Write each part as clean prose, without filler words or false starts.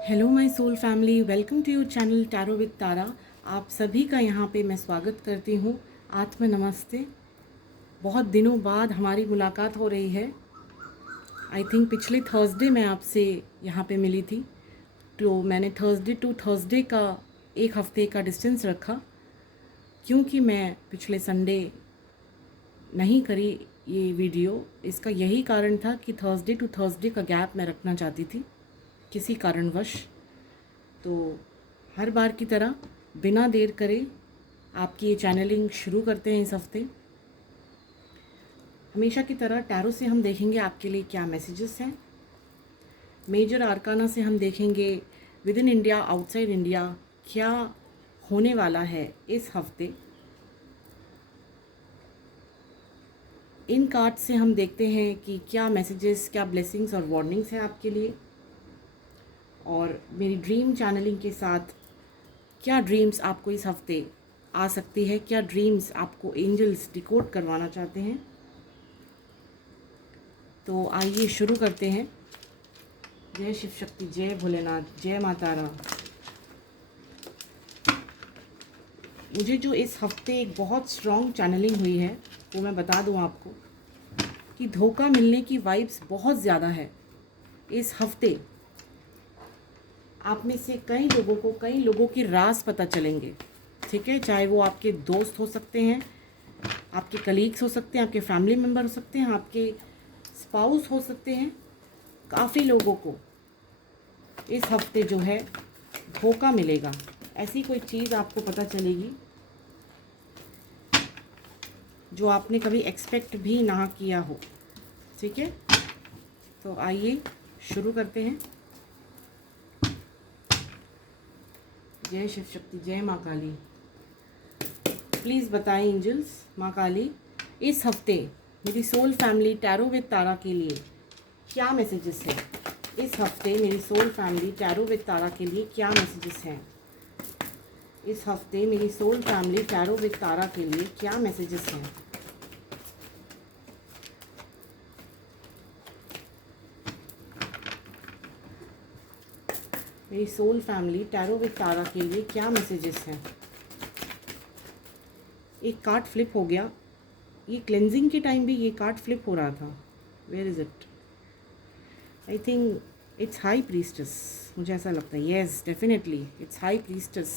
Hello my soul family, welcome to your channel tarot with Tara. आप सभी का यहाँ पे मैं स्वागत करती हूँ। आत्म नमस्ते। बहुत दिनों बाद हमारी मुलाकात हो रही है। आई थिंक पिछले थर्सडे मैं आपसे यहाँ पे मिली थी, तो मैंने थर्सडे टू थर्सडे का एक हफ्ते का डिस्टेंस रखा, क्योंकि मैं पिछले संडे नहीं करी ये वीडियो। इसका यही कारण था कि थर्सडे टू थर्सडे का गैप मैं रखना चाहती थी किसी कारणवश। तो हर बार की तरह बिना देर करे आपकी ये चैनलिंग शुरू करते हैं इस हफ्ते। हमेशा की तरह टैरो से हम देखेंगे आपके लिए क्या मैसेजेस हैं। मेजर आर्काना से हम देखेंगे with in India, outside India क्या होने वाला है इस हफ्ते। इन कार्ड से हम देखते हैं कि क्या मैसेजेस, क्या ब्लेसिंग्स और वार्निंग्स हैं आपके लिए। और मेरी ड्रीम चैनलिंग के साथ क्या ड्रीम्स आपको इस हफ्ते आ सकती है, क्या ड्रीम्स आपको एंजल्स डिकोड करवाना चाहते हैं। तो आइए शुरू करते हैं। जय शिव शक्ति, जय भोलेनाथ, जय माता राम। मुझे जो इस हफ्ते एक बहुत स्ट्रॉन्ग चैनलिंग हुई है वो मैं बता दूं आपको कि धोखा मिलने की वाइब्स बहुत ज़्यादा है इस हफ्ते। आप में से कई लोगों की राज पता चलेंगे, ठीक है। चाहे वो आपके दोस्त हो सकते हैं, आपके कलीग्स हो सकते हैं, आपके फैमिली मेम्बर हो सकते हैं, आपके स्पाउस हो सकते हैं। काफ़ी लोगों को इस हफ्ते जो है धोखा मिलेगा। ऐसी कोई चीज़ आपको पता चलेगी जो आपने कभी एक्सपेक्ट भी ना किया हो, ठीक है। तो आइए शुरू करते हैं। जय शिव शक्ति, जय माँ काली। प्लीज़ बताएं एंजल्स, माँ काली, इस हफ्ते मेरी soul family tarot with Tara के लिए क्या मैसेजेस हैं। इस हफ्ते मेरी soul family tarot with Tara के लिए क्या मैसेजेस हैं। इस हफ्ते मेरी soul family tarot with Tara के लिए क्या मैसेजेस हैं। मेरी soul family tarot with Tara के लिए क्या मैसेजेस हैं। एक कार्ड फ्लिप हो गया। ये क्लेंजिंग के टाइम भी ये कार्ड फ्लिप हो रहा था। Where is it? I think it's high priestess, मुझे ऐसा लगता है। Yes, definitely it's high priestess.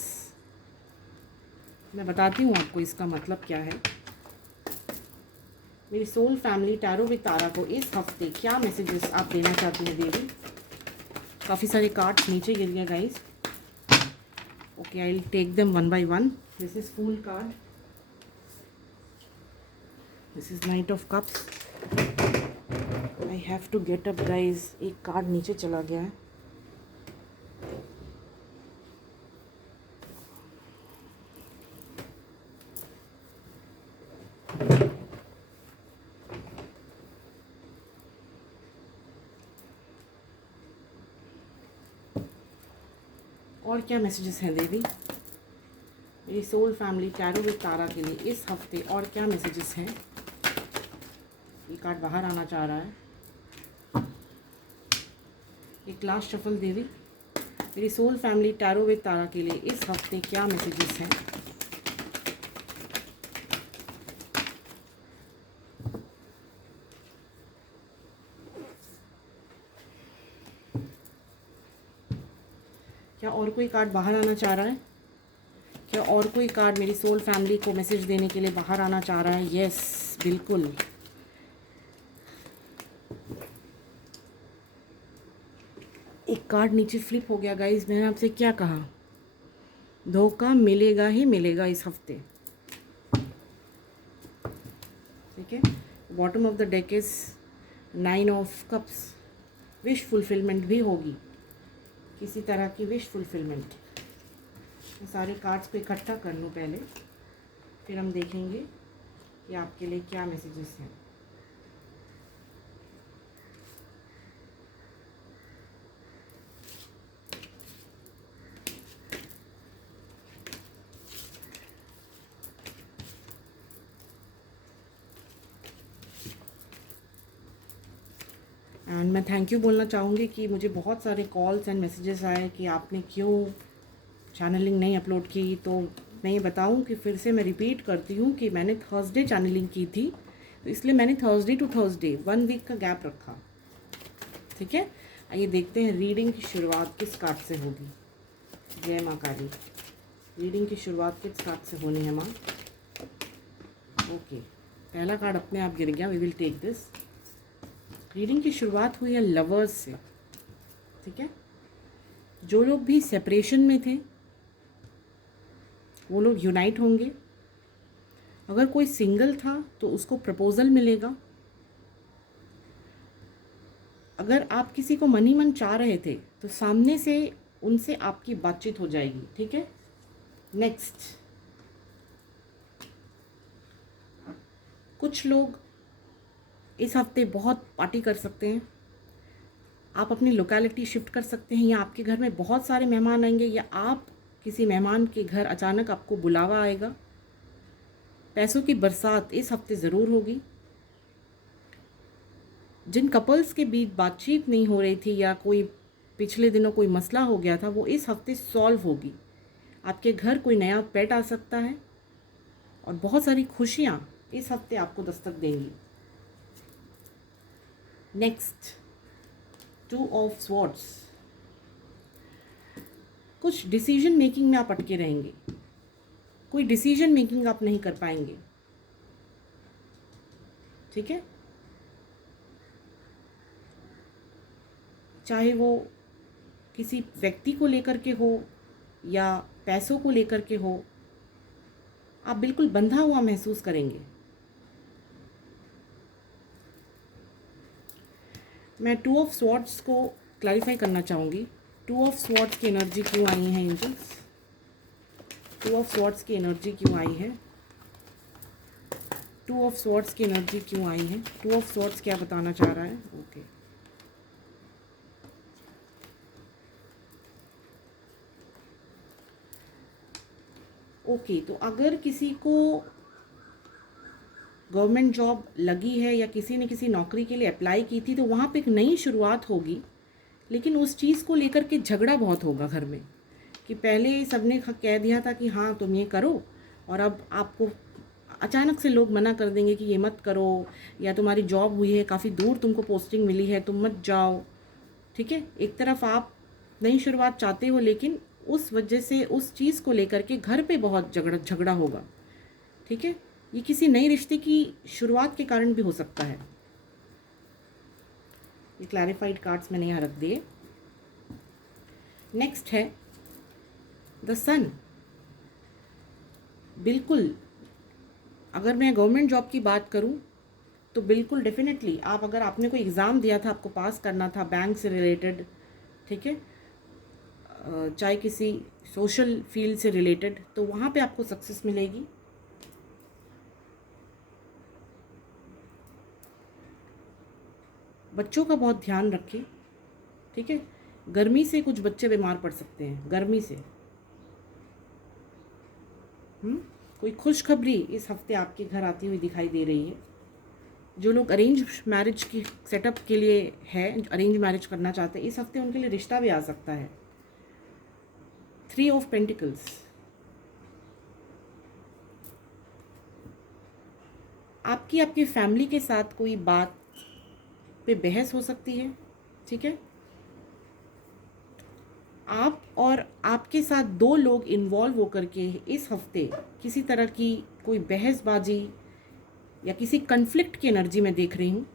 मैं बताती हूँ आपको इसका मतलब क्या है। मेरी soul family tarot with Tara को इस हफ्ते क्या मैसेजेस आप देना चाहती हैं देवी। काफ़ी सारे कार्ड्स नीचे गिर गए guys. Okay, I will take them one by one. This is fool card, this is knight of cups. I have to get up guys. एक कार्ड नीचे चला गया है। और क्या मैसेजेस हैं देवी मेरी soul family tarot with Tara के लिए इस हफ्ते, और क्या मैसेजेस हैं। ये कार्ड बाहर आना चाह रहा है। एक लास्ट शफल देवी मेरी soul family tarot with Tara के लिए इस हफ्ते क्या मैसेजेस हैं। क्या और कोई कार्ड बाहर आना चाह रहा है? क्या और कोई कार्ड मेरी सोल फैमिली को मैसेज देने के लिए बाहर आना चाह रहा है? यस, बिल्कुल। एक कार्ड नीचे फ्लिप हो गया गाइज। मैंने आपसे क्या कहा, धोखा मिलेगा ही मिलेगा इस हफ्ते, ठीक है। Bottom of the deck is 9 of cups. Wish fulfilment भी होगी, किसी तरह की विश फुलफिलमेंट। मैं सारे कार्ड्स को इकट्ठा कर लूँ पहले, फिर हम देखेंगे कि आपके लिए क्या मैसेजेस हैं। एंड मैं थैंक यू बोलना चाहूँगी कि मुझे बहुत सारे कॉल्स एंड मैसेजेस आए कि आपने क्यों चैनलिंग नहीं अपलोड की। तो मैं ये बताऊँ कि फिर से मैं रिपीट करती हूँ कि मैंने थर्सडे चैनलिंग की थी, तो इसलिए मैंने थर्सडे टू थर्सडे 1 वीक का गैप रखा। ठीक है, आइए देखते हैं रीडिंग की शुरुआत किस कार्ड से होगी। जय माँ काली। रीडिंग की शुरुआत किस कार्ड से होनी है माँ? ओके, पहला कार्ड अपने आप गिर गया। We will take this. Reading की शुरुआत हुई है लवर्स से। ठीक है, जो लोग भी सेपरेशन में थे वो लोग यूनाइट होंगे। अगर कोई सिंगल था तो उसको प्रपोजल मिलेगा। अगर आप किसी को मन ही मन चाह रहे थे तो सामने से उनसे आपकी बातचीत हो जाएगी। ठीक है, नेक्स्ट, कुछ लोग इस हफ्ते बहुत पार्टी कर सकते हैं। आप अपनी लोकेलिटी शिफ्ट कर सकते हैं, या आपके घर में बहुत सारे मेहमान आएंगे, या आप किसी मेहमान के घर अचानक आपको बुलावा आएगा। पैसों की बरसात इस हफ्ते ज़रूर होगी। जिन कपल्स के बीच बातचीत नहीं हो रही थी या कोई पिछले दिनों कोई मसला हो गया था, वो इस हफ्ते सॉल्व होगी। आपके घर कोई नया पेट आ सकता है और बहुत सारी खुशियाँ इस हफ्ते आपको दस्तक देंगी। Next, 2 of swords. कुछ डिसीजन मेकिंग में आप अटके रहेंगे। कोई डिसीजन मेकिंग आप नहीं कर पाएंगे। ठीक है, चाहे वो किसी व्यक्ति को लेकर के हो या पैसों को लेकर के हो, आप बिल्कुल बंधा हुआ महसूस करेंगे। मैं 2 ऑफ स्वॉर्ड्स को क्लैरिफाई करना चाहूँगी। 2 ऑफ स्वॉर्ड्स की एनर्जी क्यों आई है एंजल्स? 2 ऑफ स्वॉर्ड्स की एनर्जी क्यों आई है? 2 ऑफ स्वॉर्ड्स की एनर्जी क्यों आई है? 2 ऑफ स्वॉर्ड्स क्या बताना चाह रहा है? ओके, ओके, तो अगर किसी को गवर्नमेंट जॉब लगी है या किसी ने किसी नौकरी के लिए अप्लाई की थी, तो वहाँ पे एक नई शुरुआत होगी। लेकिन उस चीज़ को लेकर के झगड़ा बहुत होगा घर में, कि पहले सबने कह दिया था कि हाँ तुम ये करो, और अब आपको अचानक से लोग मना कर देंगे कि ये मत करो, या तुम्हारी जॉब हुई है काफ़ी दूर, तुमको पोस्टिंग मिली है, तुम मत जाओ। ठीक है, एक तरफ आप नई शुरुआत चाहते हो, लेकिन उस वजह से उस चीज़ को लेकर के घर पे बहुत झगड़ा होगा। ठीक है, ये किसी नए रिश्ते की शुरुआत के कारण भी हो सकता है। ये क्लैरिफाइड कार्ड्स मैंने यहाँ रख दिए। नेक्स्ट है द सन। बिल्कुल, अगर मैं गवर्नमेंट जॉब की बात करूं तो बिल्कुल डेफिनेटली आप, अगर आपने कोई एग्ज़ाम दिया था, आपको पास करना था बैंक से रिलेटेड, ठीक है, चाहे किसी सोशल फील्ड से रिलेटेड, तो वहाँ पे आपको सक्सेस मिलेगी। बच्चों का बहुत ध्यान रखें। ठीक है, गर्मी से कुछ बच्चे बीमार पड़ सकते हैं, गर्मी से। कोई खुशखबरी इस हफ्ते आपके घर आती हुई दिखाई दे रही है। जो लोग अरेंज मैरिज की सेटअप के लिए है, अरेंज मैरिज करना चाहते हैं, इस हफ्ते उनके लिए रिश्ता भी आ सकता है। 3 ऑफ पेंटिकल्स। आपकी आपकी फैमिली के साथ कोई बात पे बहस हो सकती है। ठीक है, आप और आपके साथ 2 लोग इन्वॉल्व होकर के इस हफ्ते किसी तरह की कोई बहसबाजी या किसी कन्फ्लिक्ट की एनर्जी में देख रही हूँ।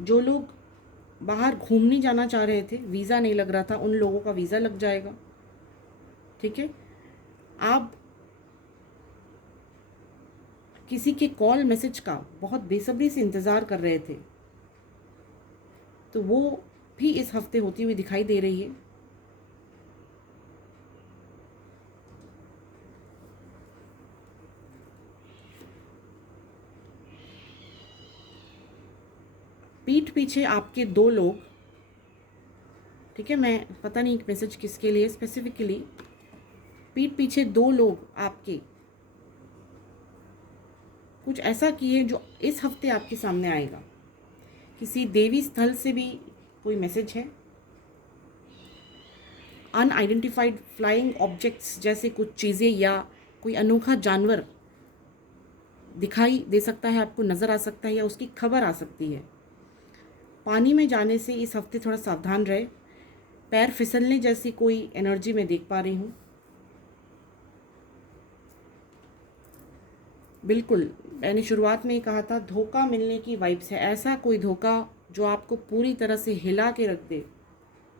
जो लोग बाहर घूमने जाना चाह रहे थे, वीज़ा नहीं लग रहा था, उन लोगों का वीज़ा लग जाएगा। ठीक है, आप किसी के कॉल मैसेज का बहुत बेसब्री से इंतज़ार कर रहे थे, तो वो भी इस हफ्ते होती हुई दिखाई दे रही है। पीठ पीछे आपके 2 लोग, ठीक है, मैं पता नहीं मैसेज किसके लिए स्पेसिफिकली, पीठ पीछे 2 लोग आपके कुछ ऐसा किए जो इस हफ्ते आपके सामने आएगा। किसी देवी स्थल से भी कोई मैसेज है। अनआइडेंटिफाइड फ्लाइंग ऑब्जेक्ट्स जैसे कुछ चीज़ें या कोई अनोखा जानवर दिखाई दे सकता है, आपको नज़र आ सकता है या उसकी खबर आ सकती है। पानी में जाने से इस हफ्ते थोड़ा सावधान रहे। पैर फिसलने जैसी कोई एनर्जी मैं देख पा रही हूँ। बिल्कुल, मैंने शुरुआत में ही कहा था, धोखा मिलने की वाइब्स है। ऐसा कोई धोखा जो आपको पूरी तरह से हिला के रख दे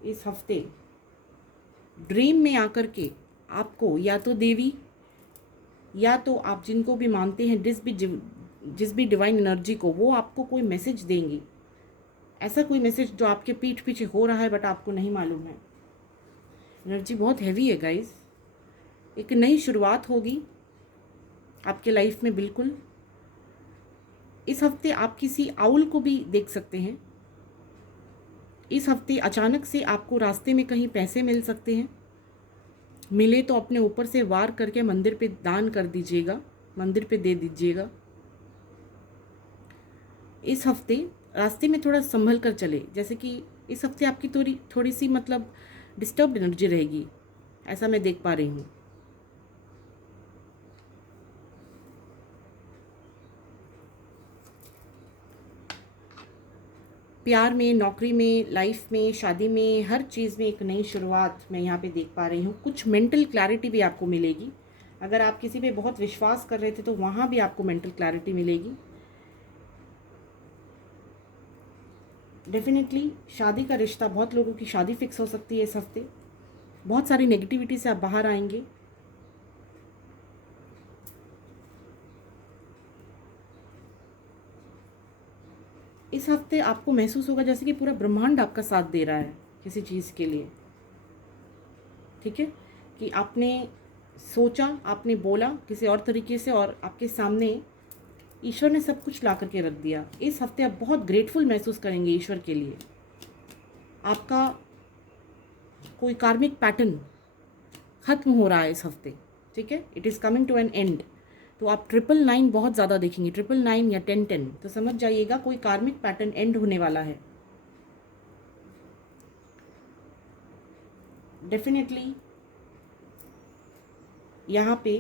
इस हफ्ते। ड्रीम में आकर के आपको या तो देवी या तो आप जिनको भी मानते हैं, जिस भी डिवाइन एनर्जी को, वो आपको कोई मैसेज देंगी। ऐसा कोई मैसेज जो आपके पीठ पीछे हो रहा है बट आपको नहीं मालूम है। एनर्जी बहुत हैवी है गाइस। एक नई शुरुआत होगी आपके लाइफ में। बिल्कुल इस हफ्ते आप किसी आउल को भी देख सकते हैं। इस हफ्ते अचानक से आपको रास्ते में कहीं पैसे मिल सकते हैं। मिले तो अपने ऊपर से वार करके मंदिर पे दान कर दीजिएगा, मंदिर पे दे दीजिएगा। इस हफ्ते रास्ते में थोड़ा संभल कर चले, जैसे कि इस हफ्ते आपकी थोड़ी सी मतलब डिस्टर्ब्ड एनर्जी रहेगी, ऐसा मैं देख पा रही हूँ। प्यार में, नौकरी में, लाइफ में, शादी में, हर चीज़ में एक नई शुरुआत मैं यहाँ पे देख पा रही हूँ। कुछ मेंटल क्लैरिटी भी आपको मिलेगी। अगर आप किसी पे बहुत विश्वास कर रहे थे तो वहाँ भी आपको मेंटल क्लैरिटी मिलेगी। डेफिनेटली शादी का रिश्ता, बहुत लोगों की शादी फिक्स हो सकती है इस हफ्ते। बहुत सारी नेगेटिविटी से आप बाहर आएंगे। इस हफ्ते आपको महसूस होगा जैसे कि पूरा ब्रह्मांड आपका साथ दे रहा है किसी चीज़ के लिए। ठीक है, कि आपने सोचा, आपने बोला किसी और तरीके से और आपके सामने ईश्वर ने सब कुछ ला करके रख दिया। इस हफ्ते आप बहुत ग्रेटफुल महसूस करेंगे ईश्वर के लिए। आपका कोई कार्मिक पैटर्न ख़त्म हो रहा है इस हफ्ते। ठीक है, it is coming to an end. तो आप 999 बहुत ज़्यादा देखेंगे, 999 या 1010, तो समझ जाइएगा कोई कार्मिक पैटर्न एंड होने वाला है। डेफिनेटली यहाँ पे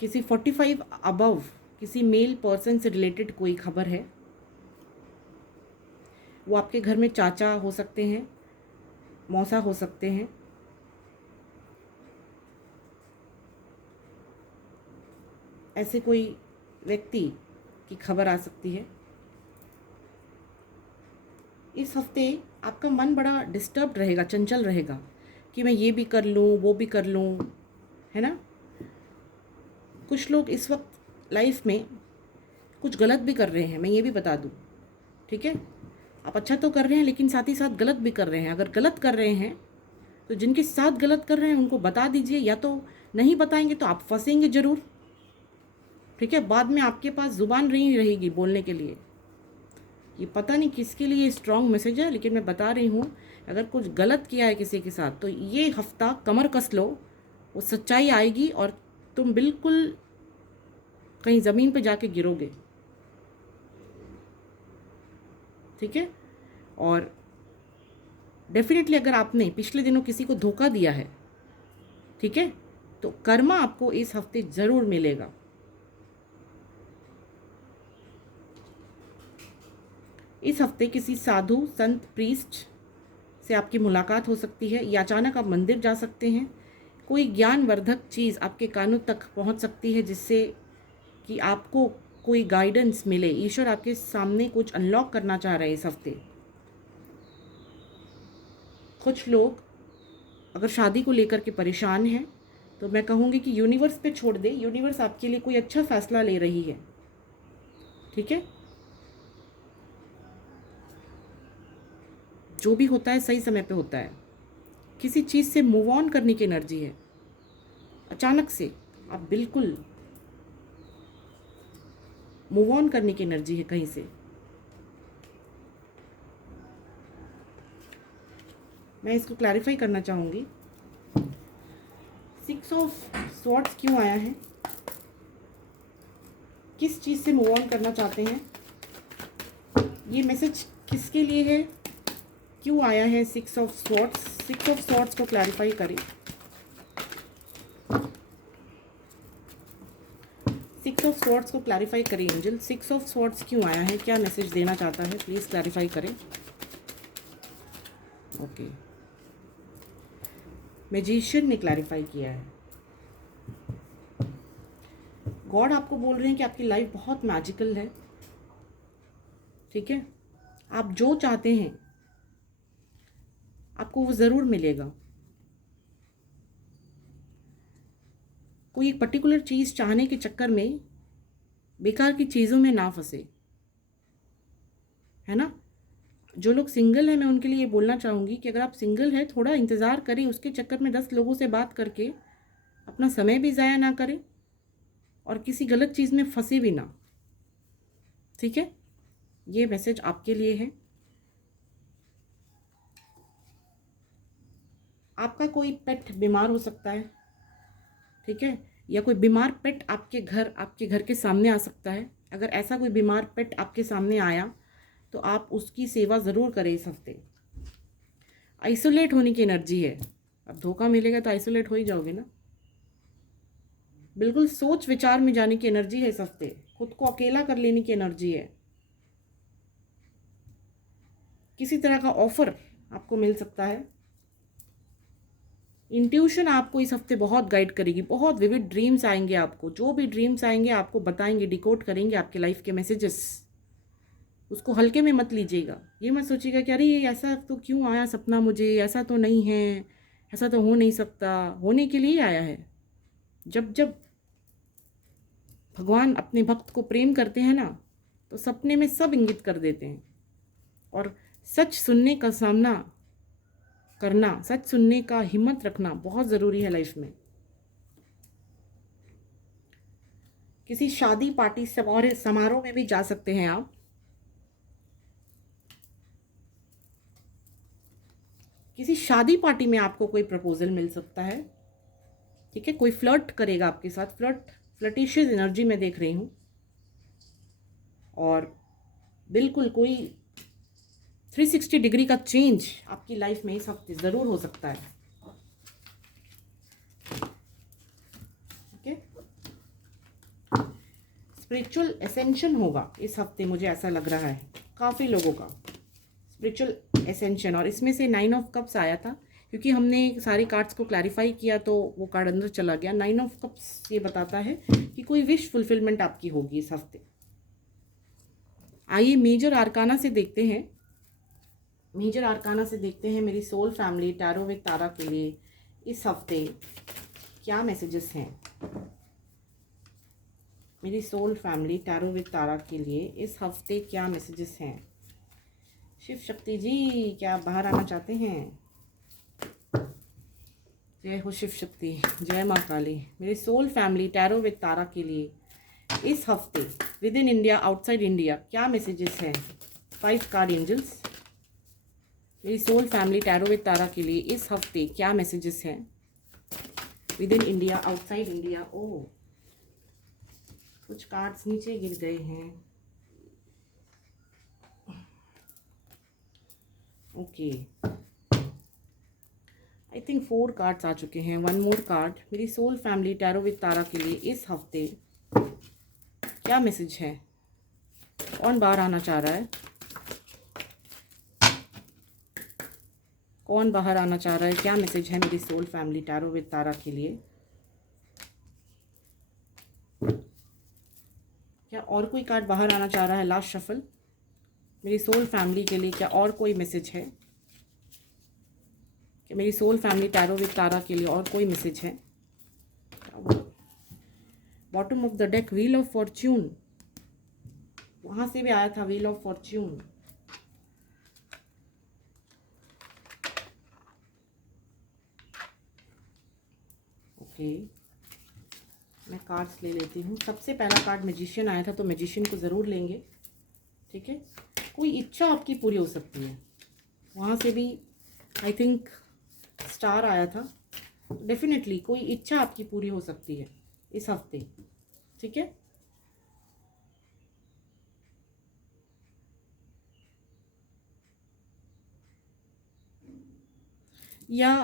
किसी 45 अबव किसी मेल पर्सन से रिलेटेड कोई खबर है। वो आपके घर में चाचा हो सकते हैं, मौसा हो सकते हैं। ऐसे कोई व्यक्ति की खबर आ सकती है। इस हफ्ते आपका मन बड़ा डिस्टर्ब रहेगा, चंचल रहेगा कि मैं ये भी कर लूँ, वो भी कर लूँ, है ना। कुछ लोग इस वक्त लाइफ में कुछ गलत भी कर रहे हैं, मैं ये भी बता दूँ। ठीक है, आप अच्छा तो कर रहे हैं लेकिन साथ ही साथ गलत भी कर रहे हैं। अगर गलत कर रहे हैं तो जिनके साथ गलत कर रहे हैं उनको बता दीजिए, या तो नहीं बताएंगे तो आप फंसेंगे ज़रूर। ठीक है, बाद में आपके पास ज़ुबान नहीं रहेगी बोलने के लिए। ये पता नहीं किसके लिए स्ट्रॉन्ग मैसेज है, लेकिन मैं बता रही हूँ, अगर कुछ गलत किया है किसी के साथ तो ये हफ्ता कमर कस लो, वो सच्चाई आएगी और तुम बिल्कुल कहीं ज़मीन पे जाके गिरोगे। ठीक है, और डेफिनेटली अगर आपने पिछले दिनों किसी को धोखा दिया है, ठीक है, तो कर्मा आपको इस हफ्ते ज़रूर मिलेगा। इस हफ्ते किसी साधु, संत, प्रीस्ट से आपकी मुलाकात हो सकती है, या अचानक आप मंदिर जा सकते हैं। कोई ज्ञानवर्धक चीज़ आपके कानों तक पहुंच सकती है जिससे कि आपको कोई गाइडेंस मिले। ईश्वर आपके सामने कुछ अनलॉक करना चाह रहे हैं इस हफ्ते। कुछ लोग अगर शादी को लेकर के परेशान हैं तो मैं कहूँगी कि यूनिवर्स पे छोड़ दे, यूनिवर्स आपके लिए कोई अच्छा फैसला ले रही है। ठीक है, जो भी होता है सही समय पे होता है। किसी चीज़ से मूव ऑन करने की एनर्जी है। अचानक से आप बिल्कुल मूव ऑन करने की एनर्जी है कहीं से। मैं इसको क्लैरिफाई करना चाहूँगी। 6 ऑफ स्वॉर्ड्स क्यों आया है? किस चीज़ से मूव ऑन करना चाहते हैं, ये मैसेज किसके लिए है, क्यों आया है 6 ऑफ स्वॉर्ड्स। 6 ऑफ स्वॉर्ड्स को क्लैरिफाई करें। 6 ऑफ स्वॉर्ड्स को क्लैरिफाई करें एंजल। 6 ऑफ स्वॉर्ड्स क्यों आया है, क्या मैसेज देना चाहता है, प्लीज़ क्लैरिफाई करें। ओके, मैजिशियन ने क्लैरिफाई किया है। गॉड आपको बोल रहे हैं कि आपकी लाइफ बहुत मैजिकल है, ठीक है। आप जो चाहते हैं आपको वो ज़रूर मिलेगा। कोई एक पर्टिकुलर चीज़ चाहने के चक्कर में बेकार की चीज़ों में ना फंसे, है ना। जो लोग सिंगल हैं, मैं उनके लिए ये बोलना चाहूँगी कि अगर आप सिंगल हैं, थोड़ा इंतज़ार करें, उसके चक्कर में 10 लोगों से बात करके अपना समय भी ज़ाया ना करें और किसी गलत चीज़ में फंसे भी ना, ठीक है। ये मैसेज आपके लिए है। आपका कोई पेट बीमार हो सकता है, ठीक है, या कोई बीमार पेट आपके घर के सामने आ सकता है। अगर ऐसा कोई बीमार पेट आपके सामने आया तो आप उसकी सेवा ज़रूर करें इस हफ्ते। आइसोलेट होने की एनर्जी है। अब धोखा मिलेगा तो आइसोलेट हो ही जाओगे ना। बिल्कुल सोच विचार में जाने की एनर्जी है इस हफ्ते। खुद को अकेला कर लेने की एनर्जी है। किसी तरह का ऑफर आपको मिल सकता है। इंट्यूशन आपको इस हफ्ते बहुत गाइड करेगी। बहुत विविड ड्रीम्स आएंगे आपको। जो भी ड्रीम्स आएंगे आपको बताएंगे, डिकोड करेंगे आपके लाइफ के मैसेजेस। उसको हल्के में मत लीजिएगा। ये मत सोचिएगा कि अरे ये ऐसा तो क्यों आया सपना, मुझे ऐसा तो नहीं है, ऐसा तो हो नहीं सकता। होने के लिए आया है। जब जब भगवान अपने भक्त को प्रेम करते हैं ना, तो सपने में सब इंगित कर देते हैं। और सच सुनने का सामना करना, सच सुनने का हिम्मत रखना बहुत ज़रूरी है लाइफ में। किसी शादी पार्टी समारोह में भी जा सकते हैं आप। किसी शादी पार्टी में आपको कोई प्रपोजल मिल सकता है, ठीक है। कोई फ्लर्ट करेगा आपके साथ। फ्लर्टिशियस एनर्जी में देख रही हूँ। और बिल्कुल कोई 360 डिग्री का चेंज आपकी लाइफ में इस हफ्ते ज़रूर हो सकता है, ओके। स्पिरिचुअल एसेंशन होगा इस हफ्ते, मुझे ऐसा लग रहा है काफ़ी लोगों का स्पिरिचुअल एसेंशन। और इसमें से 9 ऑफ कप्स आया था, क्योंकि हमने सारे कार्ड्स को क्लैरिफाई किया तो वो कार्ड अंदर चला गया। 9 ऑफ कप्स ये बताता है कि कोई विश फुलफिलमेंट आपकी होगी इस हफ्ते। आइए मेजर आर्काना से देखते हैं। मेजर आर्काना से देखते हैं मेरी soul family tarot with Tara के लिए इस हफ्ते क्या मैसेजेस हैं। मेरी soul family tarot with Tara के लिए इस हफ्ते क्या मैसेजेस हैं। शिव शक्ति जी, क्या आप बाहर आना चाहते हैं? जय हो शिव शक्ति, जय माँ काली। मेरी soul family tarot with Tara के लिए इस हफ्ते with in India, outside India क्या मैसेजेस हैं। 5 कार्ड एंजल्स। मेरी soul family tarot with Tara के लिए इस हफ्ते क्या मैसेजेस हैं with in India, outside India. Oh, कुछ कार्ड्स नीचे गिर गए हैं। ओके, आई थिंक 4 कार्ड्स आ चुके हैं। 1 मोर कार्ड। मेरी soul family tarot with Tara के लिए इस हफ्ते क्या मैसेज है। कौन बाहर आना चाह रहा है? कौन बाहर आना चाह रहा है? क्या मैसेज है मेरी soul family tarot with Tara के लिए? क्या और कोई कार्ड बाहर आना चाह रहा है? Last shuffle. मेरी सोल फैमिली के लिए क्या और कोई मैसेज है? कि मेरी soul family tarot with Tara के लिए और कोई मैसेज है? Bottom of the deck wheel of Fortune, वहां से भी आया था व्हील ऑफ फॉर्च्यून। ओके, मैं कार्ड्स ले लेती हूँ। सबसे पहला कार्ड मैजिशियन आया था, तो मैजिशियन को ज़रूर लेंगे, ठीक है। कोई इच्छा आपकी पूरी हो सकती है। वहाँ से भी आई थिंक स्टार आया था। डेफिनेटली कोई इच्छा आपकी पूरी हो सकती है इस हफ्ते, ठीक है। या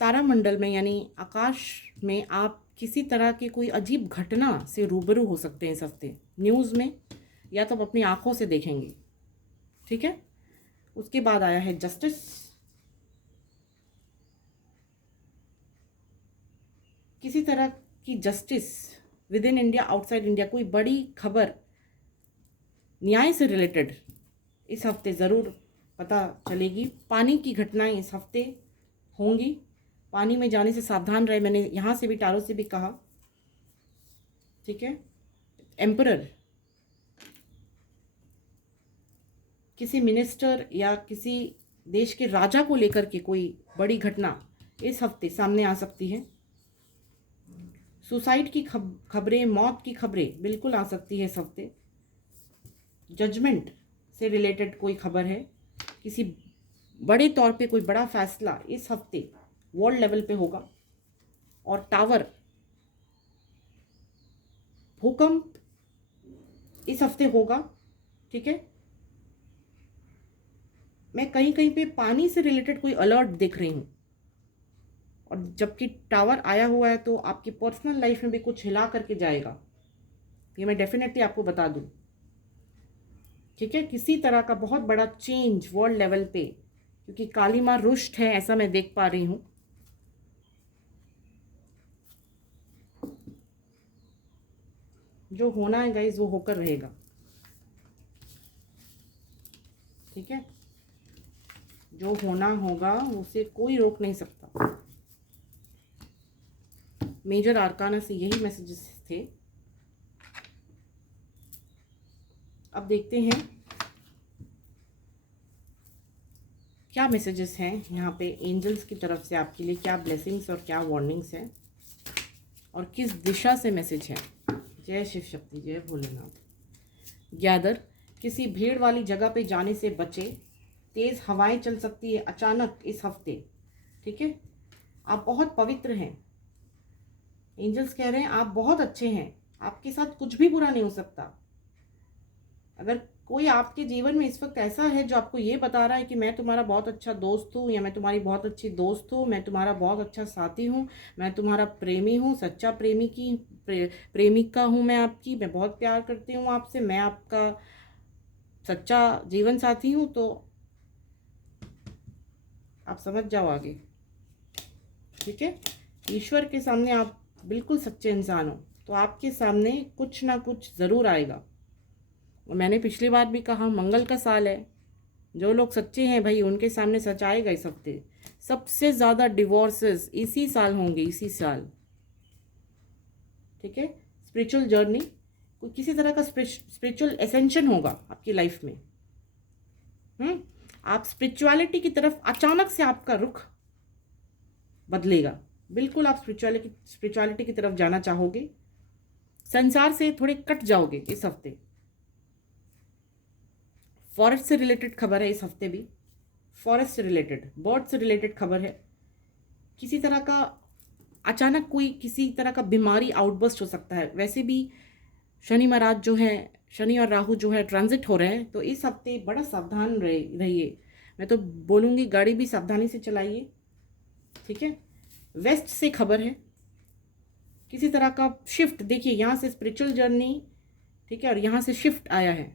तारामंडल में यानी आकाश में आप किसी तरह की कोई अजीब घटना से रूबरू हो सकते हैं इस हफ्ते, न्यूज़ में, या तो आप अपनी आंखों से देखेंगे। ठीक है। उसके बाद आया है जस्टिस। किसी तरह की justice with in India, outside India, कोई बड़ी खबर न्याय से रिलेटेड इस हफ्ते ज़रूर पता चलेगी। पानी की घटनाएं इस हफ्ते होंगी। पानी में जाने से सावधान रहे, मैंने यहाँ से भी टारो से भी कहा। ठीक है। एम्परर, किसी मिनिस्टर या किसी देश के राजा को लेकर के कोई बड़ी घटना इस हफ्ते सामने आ सकती है। सुसाइड की खबरें, मौत की खबरें बिल्कुल आ सकती है इस हफ्ते। जजमेंट से रिलेटेड कोई खबर है, किसी बड़े तौर पे कोई बड़ा फैसला इस हफ्ते वर्ल्ड लेवल पे होगा। और टावर, भूकंप इस हफ्ते होगा। ठीक है। मैं कहीं कहीं पे पानी से रिलेटेड कोई अलर्ट देख रही हूँ, और जबकि टावर आया हुआ है तो आपकी पर्सनल लाइफ में भी कुछ हिला करके जाएगा, ये मैं डेफिनेटली आपको बता दूँ। ठीक है। किसी तरह का बहुत बड़ा चेंज वर्ल्ड लेवल पे, क्योंकि काली माँ रुष्ट है ऐसा मैं देख पा रही हूँ। जो होना है गाइज वो होकर रहेगा। ठीक है। जो होना होगा उसे कोई रोक नहीं सकता। मेजर आर्काना से यही मैसेजेस थे। अब देखते हैं क्या मैसेजेस हैं यहाँ पे एंजल्स की तरफ से आपके लिए, क्या ब्लेसिंग्स और क्या वार्निंग्स हैं, और किस दिशा से मैसेज है। जय शिव शक्ति, जय भोलेनाथ। ग्यादर, किसी भीड़ वाली जगह पे जाने से बचे, तेज़ हवाएं चल सकती है अचानक इस हफ्ते। ठीक है। आप बहुत पवित्र हैं, एंजल्स कह रहे हैं आप बहुत अच्छे हैं, आपके साथ कुछ भी बुरा नहीं हो सकता। अगर कोई आपके जीवन में इस वक्त ऐसा है जो आपको ये बता रहा है कि मैं तुम्हारा बहुत अच्छा दोस्त हूँ, या मैं तुम्हारी बहुत अच्छी दोस्त हूँ, मैं तुम्हारा बहुत अच्छा साथी हूँ, मैं तुम्हारा प्रेमी हूँ, सच्चा प्रेमिका हूँ, मैं आपकी, मैं बहुत प्यार करती हूँ आपसे, मैं आपका सच्चा जीवन साथी हूँ, तो आप समझ जाओ आगे। ठीक है। ईश्वर के सामने आप बिल्कुल सच्चे इंसान हो, तो आपके सामने कुछ ना कुछ ज़रूर आएगा। मैंने पिछली बार भी कहा, मंगल का साल है, जो लोग सच्चे हैं भाई उनके सामने सच आएगा इस हफ्ते। सबसे ज़्यादा डिवोर्सेस इसी साल होंगे, इसी साल। ठीक है। स्पिरिचुअल जर्नी, कोई किसी तरह का स्पिरिचुअल एसेंशन होगा आपकी लाइफ में। आप स्पिरिचुअलिटी की तरफ अचानक से आपका रुख बदलेगा, बिल्कुल आप स्पिरिचुअलिटी की तरफ जाना चाहोगे, संसार से थोड़े कट जाओगे इस हफ्ते। फॉरेस्ट से रिलेटेड खबर है इस हफ्ते भी, फॉरेस्ट से रिलेटेड, बर्ड से रिलेटेड खबर है। किसी तरह का अचानक कोई किसी तरह का बीमारी आउटबर्स्ट हो सकता है। वैसे भी शनि महाराज जो है, शनि और राहु जो है ट्रांजिट हो रहे हैं, तो इस हफ्ते बड़ा सावधान रहिए। मैं तो बोलूँगी गाड़ी भी सावधानी से चलाइए। ठीक है। वेस्ट से खबर है, किसी तरह का शिफ्ट, देखिए यहाँ से स्पिरिचुअल जर्नी, ठीक है, और यहाँ से शिफ्ट आया है,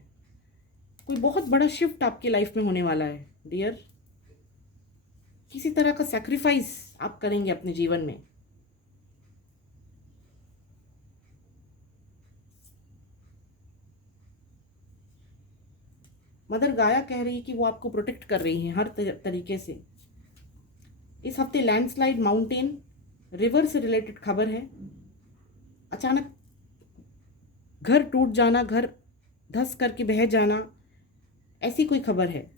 कोई बहुत बड़ा शिफ्ट आपकी लाइफ में होने वाला है डियर। किसी तरह का सैक्रिफाइस आप करेंगे अपने जीवन में। मदर गाया कह रही है कि वो आपको प्रोटेक्ट कर रही है हर तरीके से। इस हफ्ते लैंडस्लाइड, माउंटेन, रिवर से रिलेटेड खबर है। अचानक घर टूट जाना, घर धस करके बह जाना, ऐसी कोई खबर है।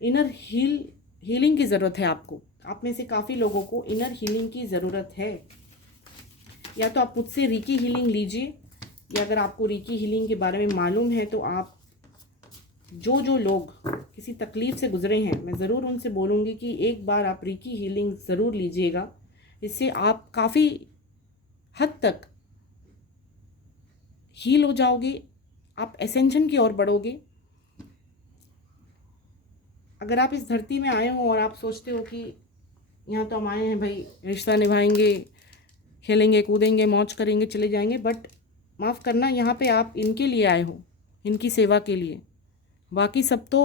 इनर हीलिंग की ज़रूरत है आपको। आप में से काफ़ी लोगों को इनर हीलिंग की ज़रूरत है। या तो आप मुझसे रीकी हीलिंग लीजिए, या अगर आपको रीकी हीलिंग के बारे में मालूम है तो आप, जो लोग किसी तकलीफ़ से गुजरे हैं, मैं ज़रूर उनसे बोलूँगी कि एक बार आप रीकी हीलिंग ज़रूर लीजिएगा। इससे आप काफ़ी हद तक हील हो जाओगे, आप एसेंशन की ओर बढ़ोगे। अगर आप इस धरती में आए हो और आप सोचते हो कि यहाँ तो हम आए हैं भाई, रिश्ता निभाएंगे, खेलेंगे कूदेंगे मौज करेंगे चले जाएंगे, बट माफ़ करना, यहाँ पे आप इनके लिए आए हो, इनकी सेवा के लिए। बाकी सब तो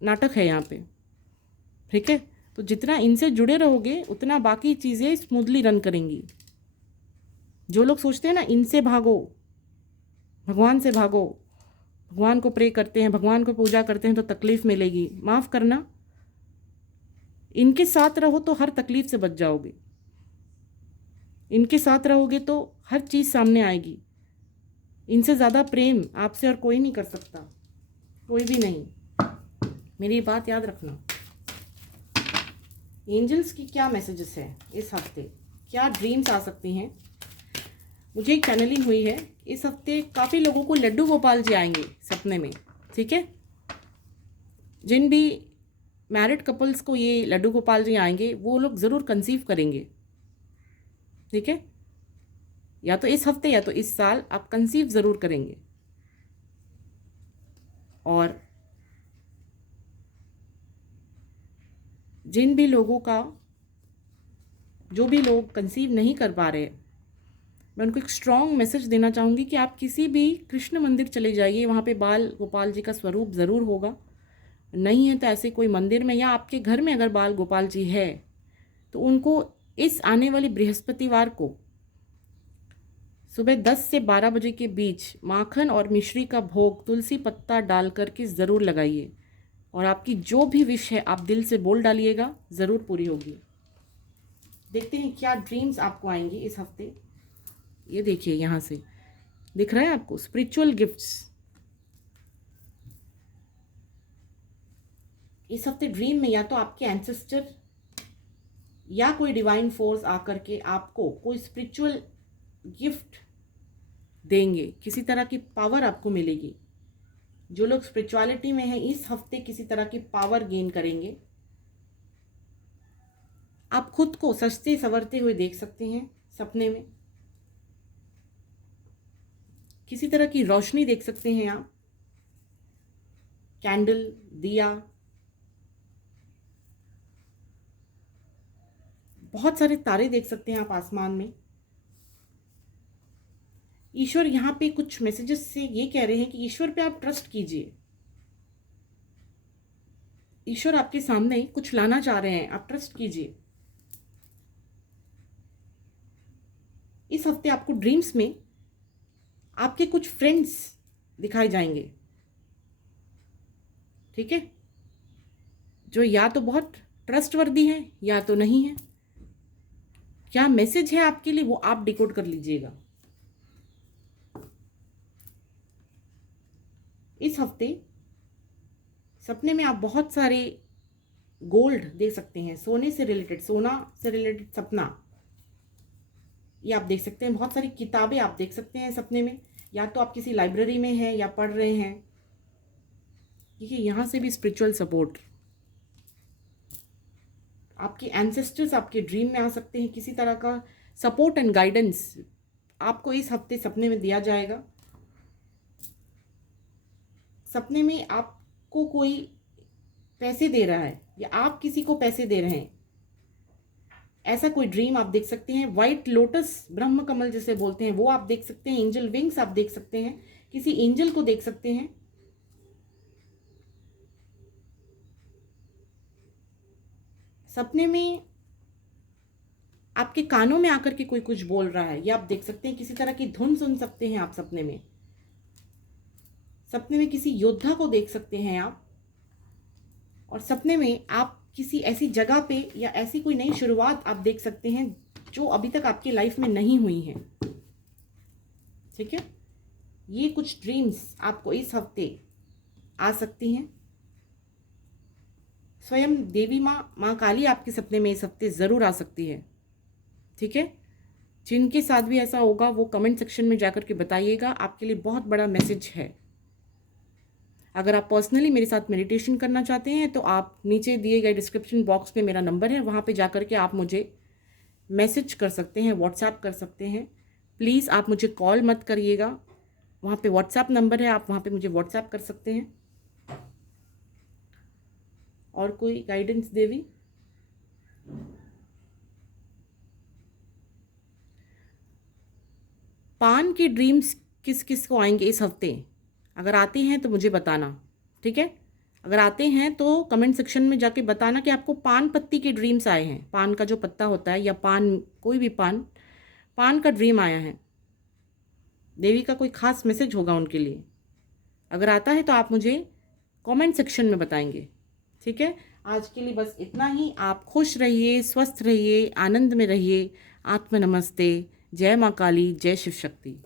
नाटक है यहाँ पे, ठीक है। तो जितना इनसे जुड़े रहोगे उतना बाकी चीज़ें स्मूथली रन करेंगी। जो लोग सोचते हैं ना इनसे भागो, भगवान से भागो, भगवान को प्रे करते हैं, भगवान को पूजा करते हैं तो तकलीफ़ मिलेगी, माफ़ करना, इनके साथ रहो तो हर तकलीफ़ से बच जाओगे। इनके साथ रहोगे तो हर चीज़ सामने आएगी। इनसे ज़्यादा प्रेम आपसे और कोई नहीं कर सकता, कोई भी नहीं। मेरी बात याद रखना। एंजल्स की क्या मैसेजेस है इस हफ्ते, क्या ड्रीम्स आ सकती हैं। मुझे एक चैनलिंग हुई है इस हफ्ते, काफ़ी लोगों को लड्डू गोपाल जी आएंगे सपने में, ठीक है। जिन भी मैरिड कपल्स को ये लड्डू गोपाल जी आएंगे वो लोग ज़रूर कंसीव करेंगे, ठीक है। या तो इस हफ्ते या तो इस साल आप कंसीव ज़रूर करेंगे। और जिन भी लोगों का, जो भी लोग कंसीव नहीं कर पा रहे, मैं उनको एक स्ट्रॉन्ग मैसेज देना चाहूँगी कि आप किसी भी कृष्ण मंदिर चले जाइए, वहाँ पे बाल गोपाल जी का स्वरूप ज़रूर होगा। नहीं है तो ऐसे कोई मंदिर में, या आपके घर में अगर बाल गोपाल जी है तो उनको इस आने वाली बृहस्पतिवार को सुबह 10 से 12 बजे के बीच माखन और मिश्री का भोग तुलसी पत्ता डाल करके ज़रूर लगाइए। और आपकी जो भी विश है आप दिल से बोल डालिएगा, ज़रूर पूरी होगी। देखते हैं क्या ड्रीम्स आपको आएंगी इस हफ्ते। ये देखिए यहाँ से दिख रहा है आपको स्पिरिचुअल गिफ्ट्स। इस हफ्ते ड्रीम में या तो आपके एंसेस्टर या कोई डिवाइन फोर्स आकर के आपको कोई स्पिरिचुअल गिफ्ट देंगे, किसी तरह की पावर आपको मिलेगी। जो लोग स्पिरिचुअलिटी में हैं इस हफ्ते किसी तरह की पावर गेन करेंगे। आप खुद को सजते संवरते हुए देख सकते हैं सपने में, किसी तरह की रोशनी देख सकते हैं आप, कैंडल, दिया, बहुत सारे तारे देख सकते हैं आप आसमान में। ईश्वर यहाँ पे कुछ मैसेजेस से ये कह रहे हैं कि ईश्वर पे आप ट्रस्ट कीजिए। ईश्वर आपके सामने कुछ लाना चाह रहे हैं, आप ट्रस्ट कीजिए। इस हफ्ते आपको ड्रीम्स में आपके कुछ फ्रेंड्स दिखाए जाएंगे, ठीक है, जो या तो बहुत ट्रस्टवर्दी है या तो नहीं है। क्या मैसेज है आपके लिए वो आप डिकोड कर लीजिएगा। इस हफ्ते सपने में आप बहुत सारे गोल्ड देख सकते हैं, सोने से रिलेटेड, सोना से रिलेटेड सपना ये आप देख सकते हैं। बहुत सारी किताबें आप देख सकते हैं सपने में, या तो आप किसी लाइब्रेरी में हैं या पढ़ रहे हैं। देखिए यहाँ से भी स्पिरिचुअल सपोर्ट, आपके एंसेस्टर्स आपके ड्रीम में आ सकते हैं। किसी तरह का सपोर्ट एंड गाइडेंस आपको इस हफ्ते सपने में दिया जाएगा। सपने में आपको कोई पैसे दे रहा है या आप किसी को पैसे दे रहे हैं, ऐसा कोई ड्रीम आप देख सकते हैं। वाइट लोटस, ब्रह्म कमल जिसे बोलते हैं, वो आप देख सकते हैं। एंजल विंग्स आप देख सकते हैं, किसी एंजल को देख सकते हैं। सपने में आपके कानों में आकर के कोई कुछ बोल रहा है, ये आप देख सकते हैं। किसी तरह की धुन सुन सकते हैं आप सपने में। सपने में किसी योद्धा को देख सकते हैं आप। और सपने में आप किसी ऐसी जगह पे या ऐसी कोई नई शुरुआत आप देख सकते हैं जो अभी तक आपकी लाइफ में नहीं हुई है, ठीक है। ये कुछ ड्रीम्स आपको इस हफ्ते आ सकती हैं। स्वयं देवी माँ काली आपके सपने में इस हफ्ते ज़रूर आ सकती है, ठीक है। जिनके साथ भी ऐसा होगा वो कमेंट सेक्शन में जाकर के बताइएगा, आपके लिए बहुत बड़ा मैसेज है। अगर आप पर्सनली मेरे साथ मेडिटेशन करना चाहते हैं तो आप नीचे दिए गए डिस्क्रिप्शन बॉक्स में मेरा नंबर है, वहाँ पे जाकर के आप मुझे मैसेज कर सकते हैं, व्हाट्सएप कर सकते हैं। प्लीज़ आप मुझे कॉल मत करिएगा, वहाँ पे व्हाट्सएप नंबर है, आप वहाँ पे मुझे व्हाट्सएप कर सकते हैं। और कोई गाइडेंस देवी? पान के ड्रीम्स किस किस को आएंगे इस हफ्ते? अगर आते हैं तो मुझे बताना, ठीक है? अगर आते हैं तो कमेंट सेक्शन में जाके बताना कि आपको पान पत्ती के ड्रीम्स आए हैं, पान का जो पत्ता होता है या पान, कोई भी पान का ड्रीम आया है। देवी का कोई खास मैसेज होगा उनके लिए। अगर आता है तो आप मुझे कमेंट सेक्शन में बताएंगे, ठीक है? आज के लिए बस इतना ही। आप खुश रहिए, स्वस्थ रहिए, आनंद में रहिए। आत्म नमस्ते। जय माँ काली, जय शिव शक्ति।